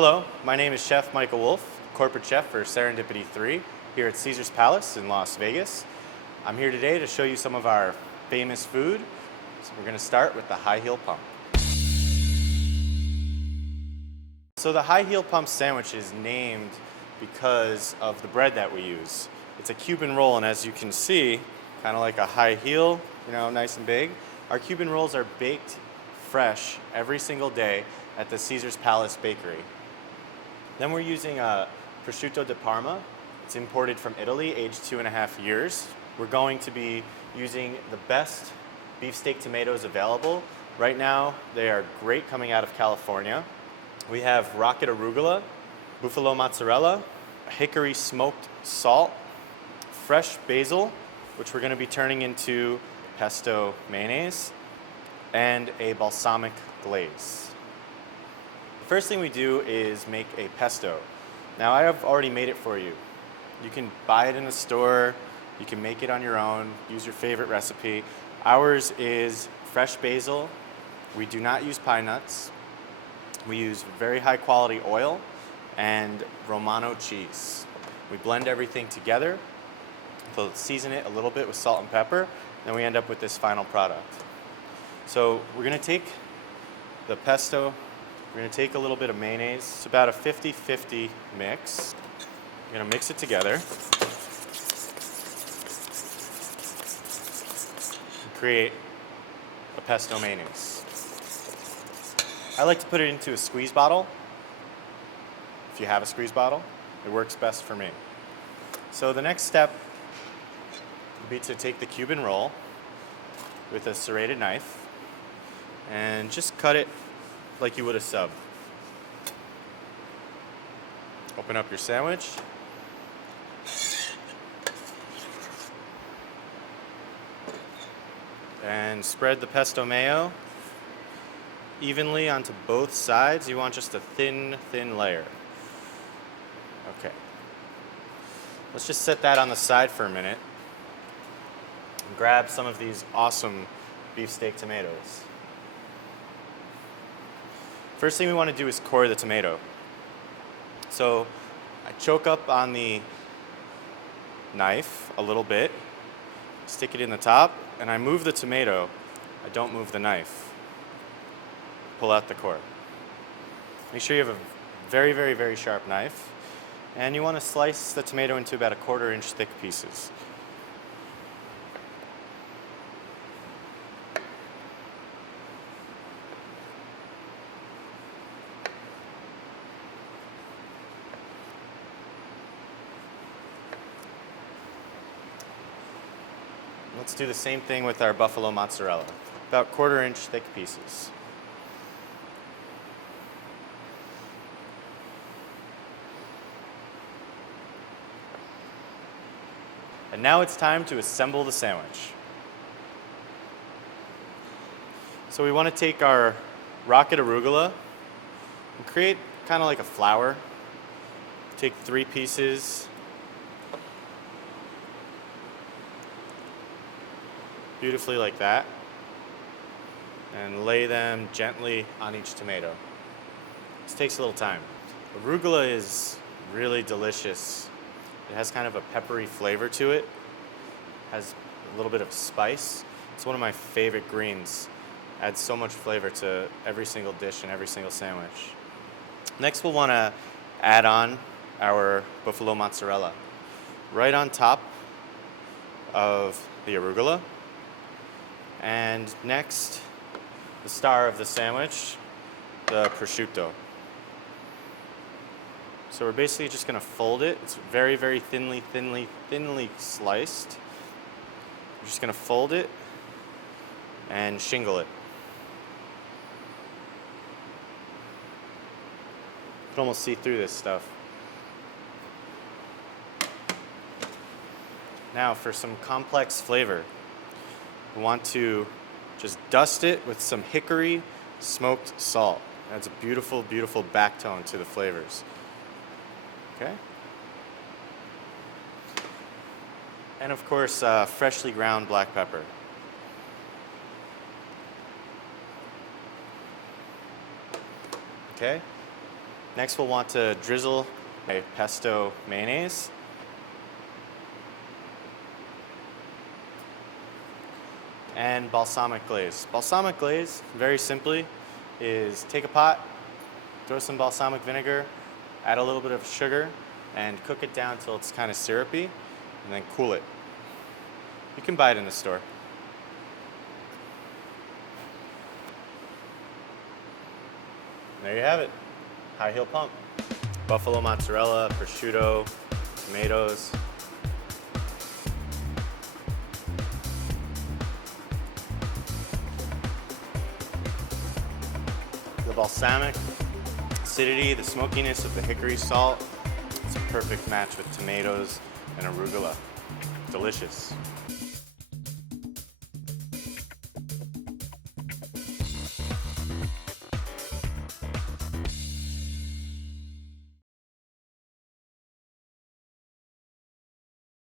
Hello, my name is Chef Michael Wolf, corporate chef for Serendipity 3 here at Caesar's Palace in Las Vegas. I'm here today to show you some of our famous food. So we're going to start with the high heel pump. So the high heel pump sandwich is named because of the bread that we use. It's a Cuban roll, and as you can see, kind of like a high heel, nice and big. Our Cuban rolls are baked fresh every single day at the Caesar's Palace Bakery. Then we're using a prosciutto di Parma. It's imported from Italy, aged 2.5 years. We're going to be using the best beefsteak tomatoes available. Right now, they are great coming out of California. We have rocket arugula, buffalo mozzarella, hickory smoked salt, fresh basil, which we're going to be turning into pesto mayonnaise, and a balsamic glaze. The first thing we do is make a pesto. Now I have already made it for you. You can buy it in the store, you can make it on your own, use your favorite recipe. Ours is fresh basil. We do not use pine nuts. We use very high quality oil and Romano cheese. We blend everything together. We'll season it a little bit with salt and pepper, then we end up with this final product. So we're gonna take the pesto, we're gonna take a little bit of mayonnaise. It's about a 50-50 mix. We're gonna mix it together and create a pesto mayonnaise. I like to put it into a squeeze bottle. If you have a squeeze bottle, it works best for me. So the next step would be to take the Cuban roll with a serrated knife and just cut it like you would a sub. Open up your sandwich. And spread the pesto mayo evenly onto both sides. You want just a thin layer. Okay. Let's just set that on the side for a minute and grab some of these awesome beefsteak tomatoes. First thing we want to do is core the tomato. So I choke up on the knife a little bit, stick it in the top, and I move the tomato. I don't move the knife. Pull out the core. Make sure you have a very sharp knife, and you want to slice the tomato into about 1/4 inch thick pieces. Let's do the same thing with our buffalo mozzarella, about 1/4 inch thick pieces. And now it's time to assemble the sandwich. So we want to take our rocket arugula and create kind of like a flower. Take 3 pieces. Beautifully like that, and lay them gently on each tomato. This takes a little time. Arugula is really delicious. It has kind of a peppery flavor to it, has a little bit of spice. It's one of my favorite greens. Adds so much flavor to every single dish and every single sandwich. Next we'll want to add on our buffalo mozzarella right on top of the arugula. And next, the star of the sandwich, the prosciutto. So we're basically just going to fold it. It's very thinly sliced. We're just going to fold it and shingle it. You can almost see through this stuff. Now for some complex flavor. We want to just dust it with some hickory smoked salt. Adds a beautiful backtone to the flavors. Okay? And of course, freshly ground black pepper. Okay? Next, we'll want to drizzle a pesto mayonnaise. And balsamic glaze. Balsamic glaze, very simply, is take a pot, throw some balsamic vinegar, add a little bit of sugar, and cook it down until it's kind of syrupy, and then cool it. You can buy it in the store. There you have it, high heel pump. Buffalo mozzarella, prosciutto, tomatoes. The balsamic acidity, the smokiness of the hickory salt, it's a perfect match with tomatoes and arugula. Delicious.